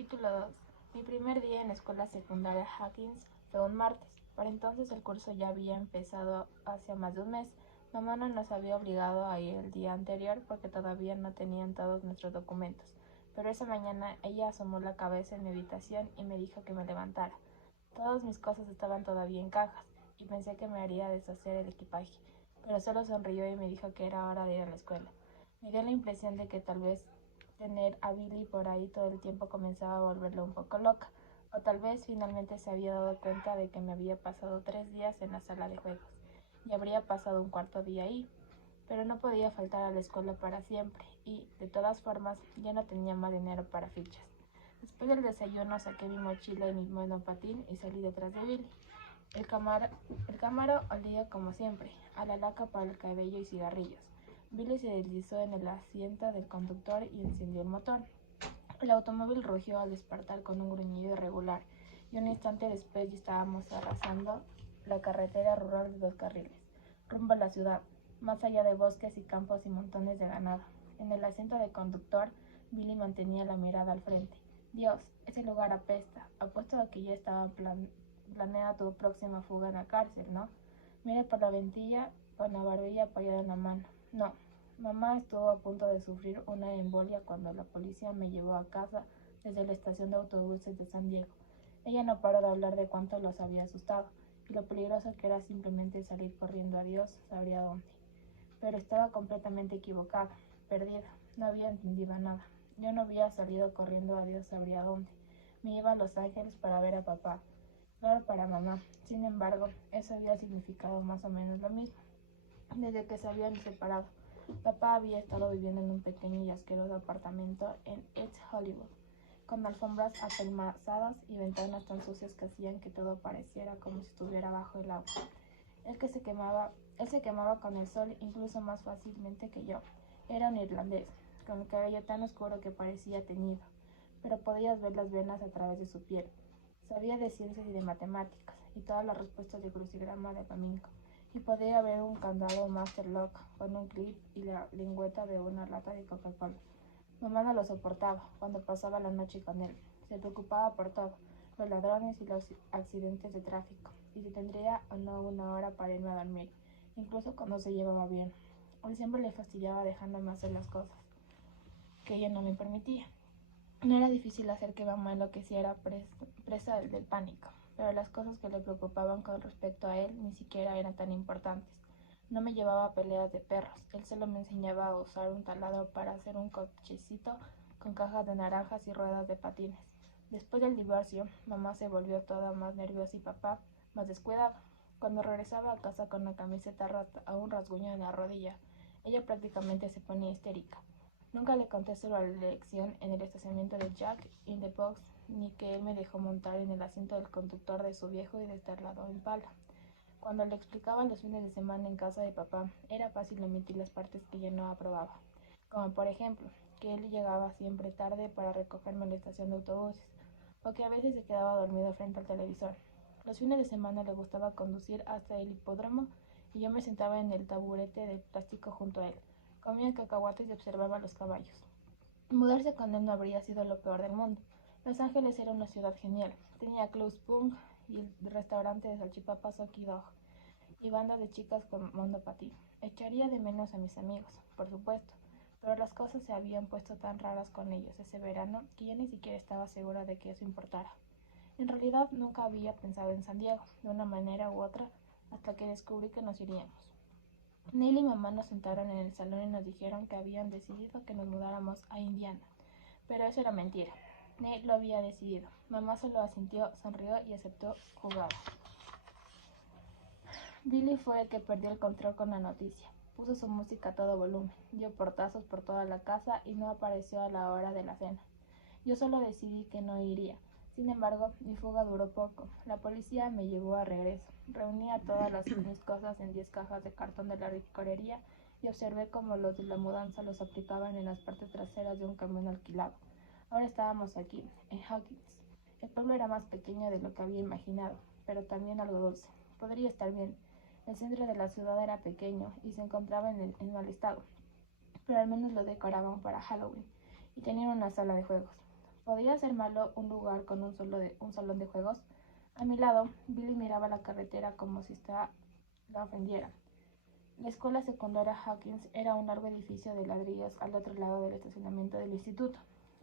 Capítulo 2. Mi primer día en la escuela secundaria Hawkins fue un martes. Para entonces el curso ya había empezado hace más de un mes. Mamá no nos había obligado a ir el día anterior porque todavía no tenían todos nuestros documentos. Pero esa mañana ella asomó la cabeza en mi habitación y me dijo que me levantara. Todas mis cosas estaban todavía en cajas y pensé que me haría deshacer el equipaje, pero solo sonrió y me dijo que era hora de ir a la escuela. Me dio la impresión de que tal vez tener a Billy por ahí todo el tiempo comenzaba a volverlo un poco loca, o tal vez finalmente se había dado cuenta de que me había pasado 3 días en la sala de juegos y habría pasado un cuarto día ahí, pero no podía faltar a la escuela para siempre y, de todas formas, ya no tenía más dinero para fichas. Después del desayuno saqué mi mochila y mi monopatín y salí detrás de Billy. El cámara olía como siempre, a la laca para el cabello y cigarrillos. Billy se deslizó en el asiento del conductor y encendió el motor. El automóvil rugió al despertar con un gruñido irregular, y un instante después ya estábamos arrasando la carretera rural de 2 carriles, rumbo a la ciudad, más allá de bosques y campos y montones de ganado. En el asiento del conductor, Billy mantenía la mirada al frente. Dios, ese lugar apesta. Apuesto a que ya estaba planea tu próxima fuga en la cárcel, ¿no? Mira por la ventilla con la barbilla apoyada en la mano. No, mamá estuvo a punto de sufrir una embolia cuando la policía me llevó a casa desde la estación de autobuses de San Diego. Ella no paró de hablar de cuánto los había asustado y lo peligroso que era simplemente salir corriendo a Dios sabría dónde. Pero estaba completamente equivocada, perdida, no había entendido nada. Yo no había salido corriendo a Dios sabría dónde. Me iba a Los Ángeles para ver a papá. Claro, para mamá. Sin embargo, eso había significado más o menos lo mismo. Desde que se habían separado, papá había estado viviendo en un pequeño y asqueroso apartamento en East Hollywood, con alfombras apelmazadas y ventanas tan sucias que hacían que todo pareciera como si estuviera bajo el agua. Él se quemaba con el sol incluso más fácilmente que yo. Era un irlandés, con el cabello tan oscuro que parecía teñido, pero podías ver las venas a través de su piel. Sabía de ciencias y de matemáticas, y todas las respuestas de crucigrama de domingo, y podía ver un candado Master Lock con un clip y la lengüeta de una lata de Coca-Cola. Mamá no lo soportaba cuando pasaba la noche con él. Se preocupaba por todo, los ladrones y los accidentes de tráfico, y si tendría o no una hora para irme a dormir, incluso cuando se llevaba bien. Él siempre le fastidiaba dejándome hacer las cosas que ella no me permitía. No era difícil hacer que mamá enloqueciera presa del pánico, pero las cosas que le preocupaban con respecto a él ni siquiera eran tan importantes. No me llevaba a peleas de perros, él solo me enseñaba a usar un taladro para hacer un cochecito con cajas de naranjas y ruedas de patines. Después del divorcio, mamá se volvió toda más nerviosa y papá más descuidado. Cuando regresaba a casa con la camiseta rota o un rasguño en la rodilla, ella prácticamente se ponía histérica. Nunca le conté sobre la lección en el estacionamiento de Jack in the Box, ni que él me dejó montar en el asiento del conductor de su viejo y desternado Impala. Cuando le explicaba los fines de semana en casa de papá, era fácil omitir las partes que ella no aprobaba, como por ejemplo, que él llegaba siempre tarde para recogerme en la estación de autobuses, o que a veces se quedaba dormido frente al televisor. Los fines de semana le gustaba conducir hasta el hipódromo y yo me sentaba en el taburete de plástico junto a él. Comía cacahuates y observaba los caballos. Mudarse con él no habría sido lo peor del mundo. Los Ángeles era una ciudad genial. Tenía clubs punk y el restaurante de salchipapas Okie Dog y bandas de chicas con monopatín. Echaría de menos a mis amigos, por supuesto, pero las cosas se habían puesto tan raras con ellos ese verano que yo ni siquiera estaba segura de que eso importara. En realidad nunca había pensado en San Diego, de una manera u otra, hasta que descubrí que nos iríamos. Neil y mamá nos sentaron en el salón y nos dijeron que habían decidido que nos mudáramos a Indiana. Pero eso era mentira. Neil lo había decidido. Mamá solo asintió, sonrió y aceptó jugar. Billy fue el que perdió el control con la noticia. Puso su música a todo volumen, dio portazos por toda la casa y no apareció a la hora de la cena. Yo solo decidí que no iría. Sin embargo, mi fuga duró poco. La policía me llevó a regreso. Reuní todas mis cosas en 10 cajas de cartón de la licorería y observé cómo los de la mudanza los aplicaban en las partes traseras de un camión alquilado. Ahora estábamos aquí, en Hawkins. El pueblo era más pequeño de lo que había imaginado, pero también algo dulce. Podría estar bien. El centro de la ciudad era pequeño y se encontraba en mal estado, pero al menos lo decoraban para Halloween y tenían una sala de juegos. ¿Podría ser malo un lugar con un salón de juegos? A mi lado, Billy miraba la carretera como si esta la ofendiera. La escuela secundaria Hawkins era un largo edificio de ladrillos al otro lado del estacionamiento del instituto.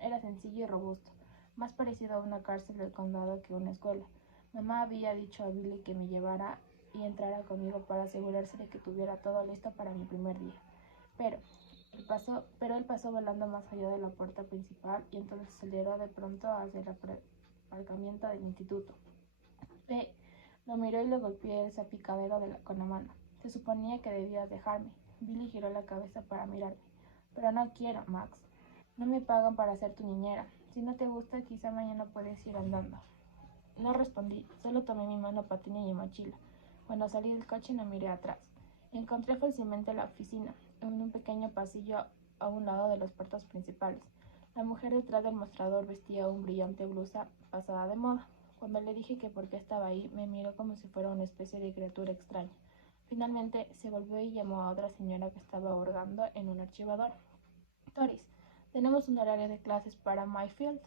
Era sencillo y robusto, más parecido a una cárcel del condado que una escuela. Mamá había dicho a Billy que me llevara y entrara conmigo para asegurarse de que tuviera todo listo para mi primer día. Pero él pasó volando más allá de la puerta principal y entonces aceleró de pronto hacia el aparcamiento del instituto. P. Lo miró y le golpeé el salpicadero con la mano. Se suponía que debías dejarme. Billy giró la cabeza para mirarme. Pero no quiero, Max. No me pagan para ser tu niñera. Si no te gusta, quizá mañana puedes ir andando. No respondí, solo tomé mi mano patina y mi mochila. Cuando salí del coche no miré atrás. Encontré fácilmente la oficina, en un pequeño pasillo a un lado de las puertas principales. La mujer detrás del mostrador vestía una brillante blusa pasada de moda. Cuando le dije que por qué estaba ahí, me miró como si fuera una especie de criatura extraña. Finalmente se volvió y llamó a otra señora que estaba hurgando en un archivador. Doris, tenemos un horario de clases para Mayfield.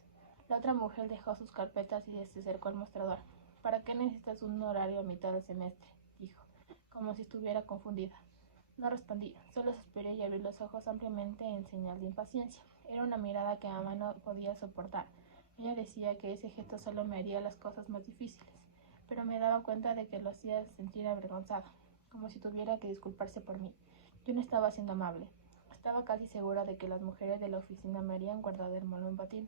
La otra mujer dejó sus carpetas y se acercó al mostrador. ¿Para qué necesitas un horario a mitad del semestre?, dijo, como si estuviera confundida. No respondí, solo suspiré y abrí los ojos ampliamente en señal de impaciencia. Era una mirada que mamá no podía soportar. Ella decía que ese gesto solo me haría las cosas más difíciles, pero me daba cuenta de que lo hacía sentir avergonzada, como si tuviera que disculparse por mí. Yo no estaba siendo amable. Estaba casi segura de que las mujeres de la oficina me harían guardar el monopatín.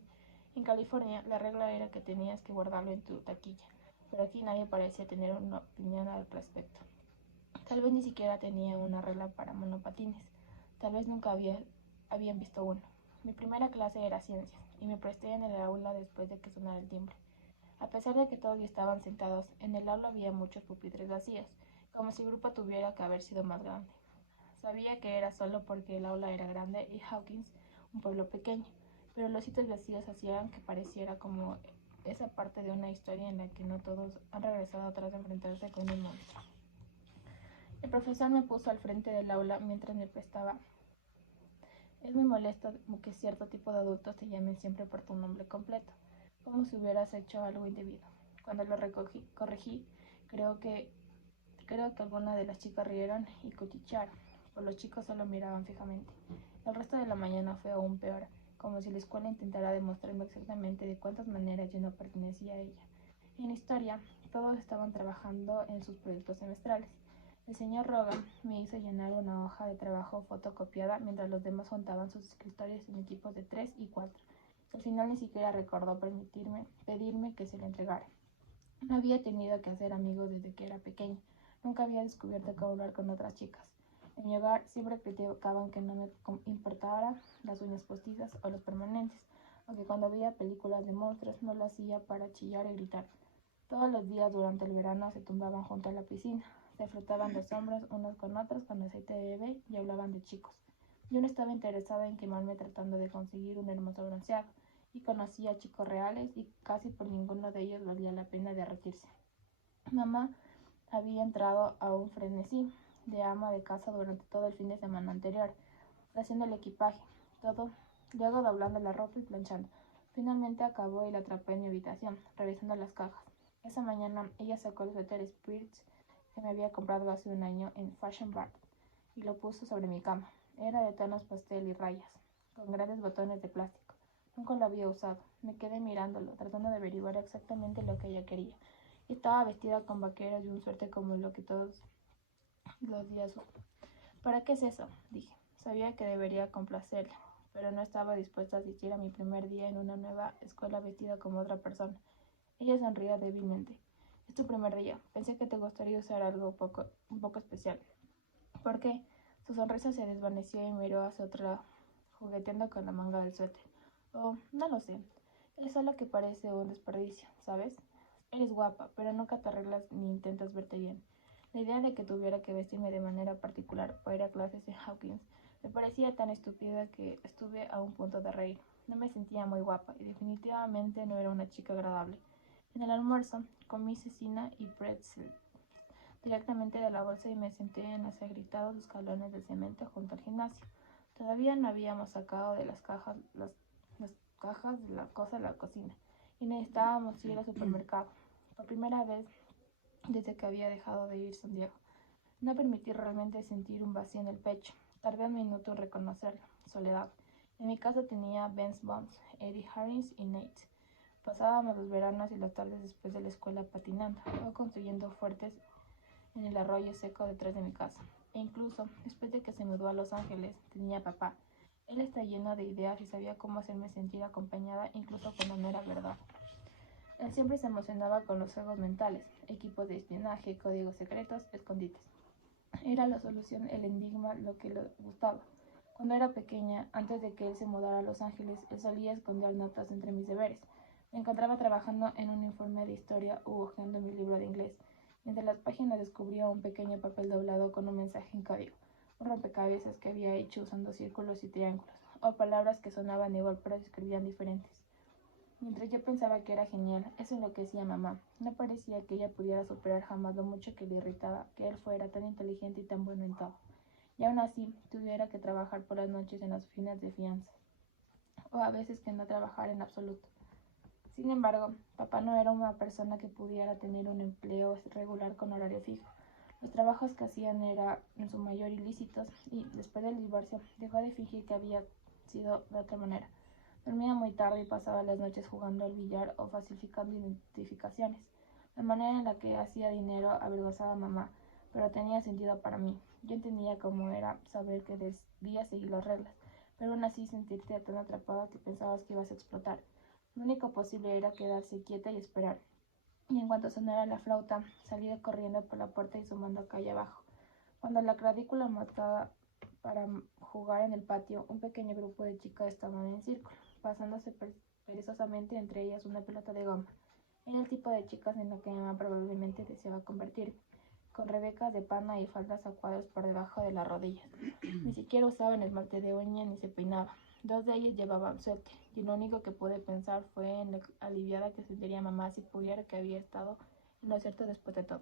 En California, la regla era que tenías que guardarlo en tu taquilla, pero aquí nadie parecía tener una opinión al respecto. Tal vez ni siquiera tenía una regla para monopatines. Tal vez nunca habían visto uno. Mi primera clase era ciencias, y me presté en el aula después de que sonara el timbre. A pesar de que todos estaban sentados, en el aula había muchos pupitres vacíos, como si el grupo tuviera que haber sido más grande. Sabía que era solo porque el aula era grande y Hawkins un pueblo pequeño, pero los sitios vacíos hacían que pareciera como esa parte de una historia en la que no todos han regresado tras enfrentarse con un monstruo. El profesor me puso al frente del aula mientras me prestaba. Es muy molesto que cierto tipo de adultos te llamen siempre por tu nombre completo, como si hubieras hecho algo indebido. Cuando lo corregí, creo que algunas de las chicas rieron y cuchichearon, pero los chicos solo miraban fijamente. El resto de la mañana fue aún peor, como si la escuela intentara demostrarme exactamente de cuántas maneras yo no pertenecía a ella. En historia, todos estaban trabajando en sus proyectos semestrales. El señor Rogan me hizo llenar una hoja de trabajo fotocopiada mientras los demás juntaban sus escritorios en equipos de 3 y 4. Al final ni siquiera recordó pedirme que se le entregara. No había tenido que hacer amigos desde que era pequeña. Nunca había descubierto cómo hablar con otras chicas. En mi hogar siempre criticaban que no me importara las uñas postizas o los permanentes, aunque cuando veía películas de monstruos no lo hacía para chillar y gritar. Todos los días durante el verano se tumbaban junto a la piscina, se frotaban los hombros unos con otros con aceite de bebé y hablaban de chicos. Yo no estaba interesada en quemarme tratando de conseguir un hermoso bronceado, y conocía a chicos reales y casi por ninguno de ellos valía la pena derretirse. Mamá había entrado a un frenesí de ama de casa durante todo el fin de semana anterior, haciendo el equipaje, todo, luego doblando la ropa y planchando. Finalmente acabó y la atrapé en mi habitación, revisando las cajas. Esa mañana ella sacó el suéter Spirits que me había comprado hace un año en Fashion Bar y lo puso sobre mi cama. Era de tonos pastel y rayas, con grandes botones de plástico. Nunca lo había usado. Me quedé mirándolo, tratando de averiguar exactamente lo que ella quería. Estaba vestida con vaqueros y un suéter como lo que todos los días uso. ¿Para qué es eso?, dije. Sabía que debería complacerla, pero no estaba dispuesta a asistir a mi primer día en una nueva escuela vestida como otra persona. Ella sonrió débilmente. Es tu primer día. Pensé que te gustaría usar algo un poco especial. ¿Por qué? Su sonrisa se desvaneció y miró hacia otro lado, jugueteando con la manga del suéter. Oh, no lo sé. Es solo que parece un desperdicio, ¿sabes? Eres guapa, pero nunca te arreglas ni intentas verte bien. La idea de que tuviera que vestirme de manera particular para ir a clases en Hawkins me parecía tan estúpida que estuve a un punto de reír. No me sentía muy guapa y definitivamente no era una chica agradable. En el almuerzo comí cecina y pretzel directamente de la bolsa y me senté en los agritados escalones del cemento junto al gimnasio. Todavía no habíamos sacado de las cajas las cajas de la cosa de la cocina y necesitábamos ir al supermercado. Por primera vez desde que había dejado de ir San Diego. No permití realmente sentir un vacío en el pecho. Tardé un minuto en reconocerlo. Soledad. En mi casa tenía Ben's Bones, Eddie Harris y Nate. Pasábamos los veranos y las tardes después de la escuela patinando o construyendo fuertes en el arroyo seco detrás de mi casa. E incluso, después de que se mudó a Los Ángeles, tenía papá. Él está lleno de ideas y sabía cómo hacerme sentir acompañada incluso cuando no era verdad. Él siempre se emocionaba con los juegos mentales, equipos de espionaje, códigos secretos, escondites. Era la solución, el enigma, lo que le gustaba. Cuando era pequeña, antes de que él se mudara a Los Ángeles, él solía esconder notas entre mis deberes. Me encontraba trabajando en un informe de historia u hojeando mi libro de inglés. Entre las páginas descubría un pequeño papel doblado con un mensaje en código, un rompecabezas que había hecho usando círculos y triángulos, o palabras que sonaban igual pero se escribían diferentes. Mientras yo pensaba que era genial, eso es lo que decía mamá. No parecía que ella pudiera superar jamás lo mucho que le irritaba que él fuera tan inteligente y tan bueno en todo. Y aún así, tuviera que trabajar por las noches en las oficinas de fianza, o a veces que no trabajara en absoluto. Sin embargo, papá no era una persona que pudiera tener un empleo regular con horario fijo. Los trabajos que hacían eran en su mayor ilícitos y, después del divorcio, dejó de fingir que había sido de otra manera. Dormía muy tarde y pasaba las noches jugando al billar o falsificando identificaciones. La manera en la que hacía dinero avergonzaba a mamá, pero tenía sentido para mí. Yo entendía cómo era saber que debías seguir las reglas, pero aún así sentirte tan atrapada que pensabas que ibas a explotar. Lo único posible era quedarse quieta y esperar. Y en cuanto sonara la flauta, salía corriendo por la puerta y sumando calle abajo. Cuando la clavícula mataba para jugar en el patio, un pequeño grupo de chicas estaban en círculo, pasándose perezosamente entre ellas una pelota de goma. Era el tipo de chicas en la que mi mamá probablemente deseaba convertirme, con rebecas de pana y faldas a cuadros por debajo de las rodillas. Ni siquiera usaban esmalte de uña ni se peinaban. Dos de ellas llevaban suéter, y lo único que pude pensar fue en lo aliviada que sentiría mamá si pudiera que había estado en lo cierto después de todo.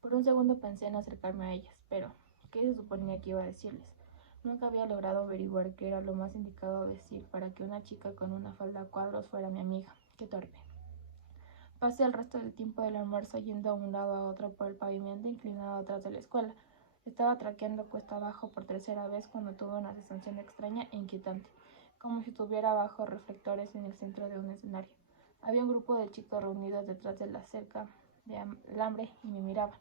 Por un segundo pensé en acercarme a ellas, pero ¿qué se suponía que iba a decirles? Nunca había logrado averiguar qué era lo más indicado decir para que una chica con una falda a cuadros fuera mi amiga. ¡Qué torpe! Pasé el resto del tiempo del almuerzo yendo a un lado a otro por el pavimento inclinado atrás de la escuela. Estaba traqueando cuesta abajo por tercera vez cuando tuve una sensación extraña e inquietante, como si estuviera bajo reflectores en el centro de un escenario. Había un grupo de chicos reunidos detrás de la cerca de alambre y me miraban.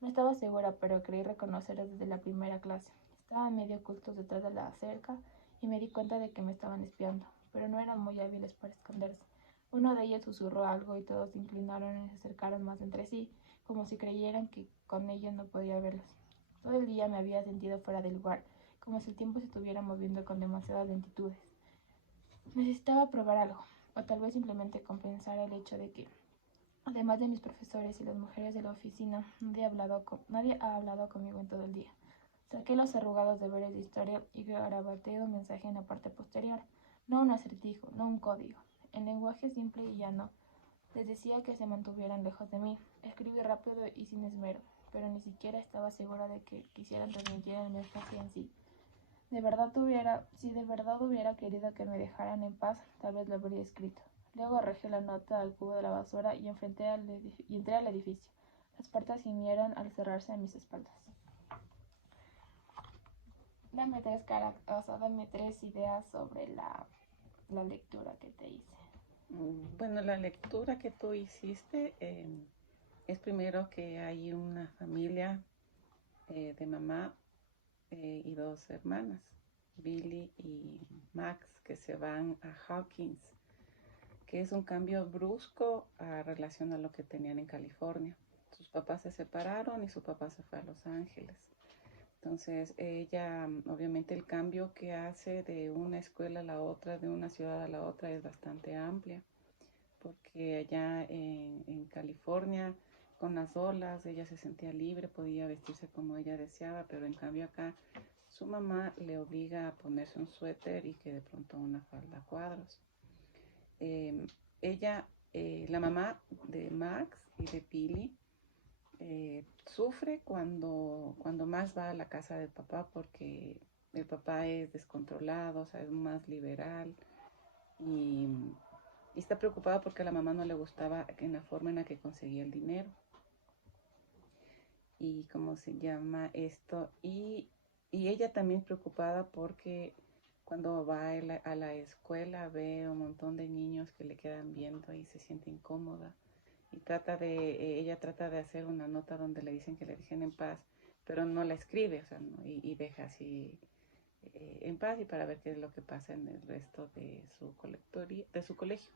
No estaba segura, pero creí reconocerlos desde la primera clase. Estaban medio ocultos detrás de la cerca y me di cuenta de que me estaban espiando, pero no eran muy hábiles para esconderse. Uno de ellos susurró algo y todos se inclinaron y se acercaron más entre sí, como si creyeran que con ellos no podía verlos. Todo el día me había sentido fuera de lugar, como si el tiempo se estuviera moviendo con demasiadas lentitudes. Necesitaba probar algo, o tal vez simplemente compensar el hecho de que, además de mis profesores y las mujeres de la oficina, nadie ha hablado conmigo en todo el día. Saqué los arrugados deberes de historia y garabateé un mensaje en la parte posterior. No un acertijo, no un código. En lenguaje simple y llano, les decía que se mantuvieran lejos de mí. Escribí rápido y sin esmero, pero ni siquiera estaba segura de que quisieran transmitir el mensaje en sí. Si de verdad hubiera querido que me dejaran en paz, tal vez lo habría escrito. Luego arrojé la nota al cubo de la basura y entré al edificio. Las puertas gimieron al cerrarse a mis espaldas. Dame tres ideas sobre la lectura que te hice. Bueno, la lectura que tú hiciste es primero que hay una familia de mamá y dos hermanas, Billy y Max, que se van a Hawkins, que es un cambio brusco a relación a lo que tenían en California. Sus papás se separaron y su papá se fue a Los Ángeles. Entonces ella, obviamente el cambio que hace de una escuela a la otra, de una ciudad a la otra, es bastante amplia, porque allá en California, con las olas, ella se sentía libre, podía vestirse como ella deseaba, pero en cambio acá su mamá le obliga a ponerse un suéter y que de pronto una falda a cuadros. La mamá de Max y de Billy, sufre cuando Max va a la casa del papá porque el papá es descontrolado, o sea, es más liberal y, y está preocupada porque a la mamá no le gustaba en la forma en la que conseguía el dinero y cómo se llama esto. Y ella también preocupada porque cuando va a la escuela ve un montón de niños que le quedan viendo y se siente incómoda. Y ella trata de hacer una nota donde le dicen que le dejen en paz, pero no la escribe, o sea, no, y deja así en paz y para ver qué es lo que pasa en el resto de su colegio.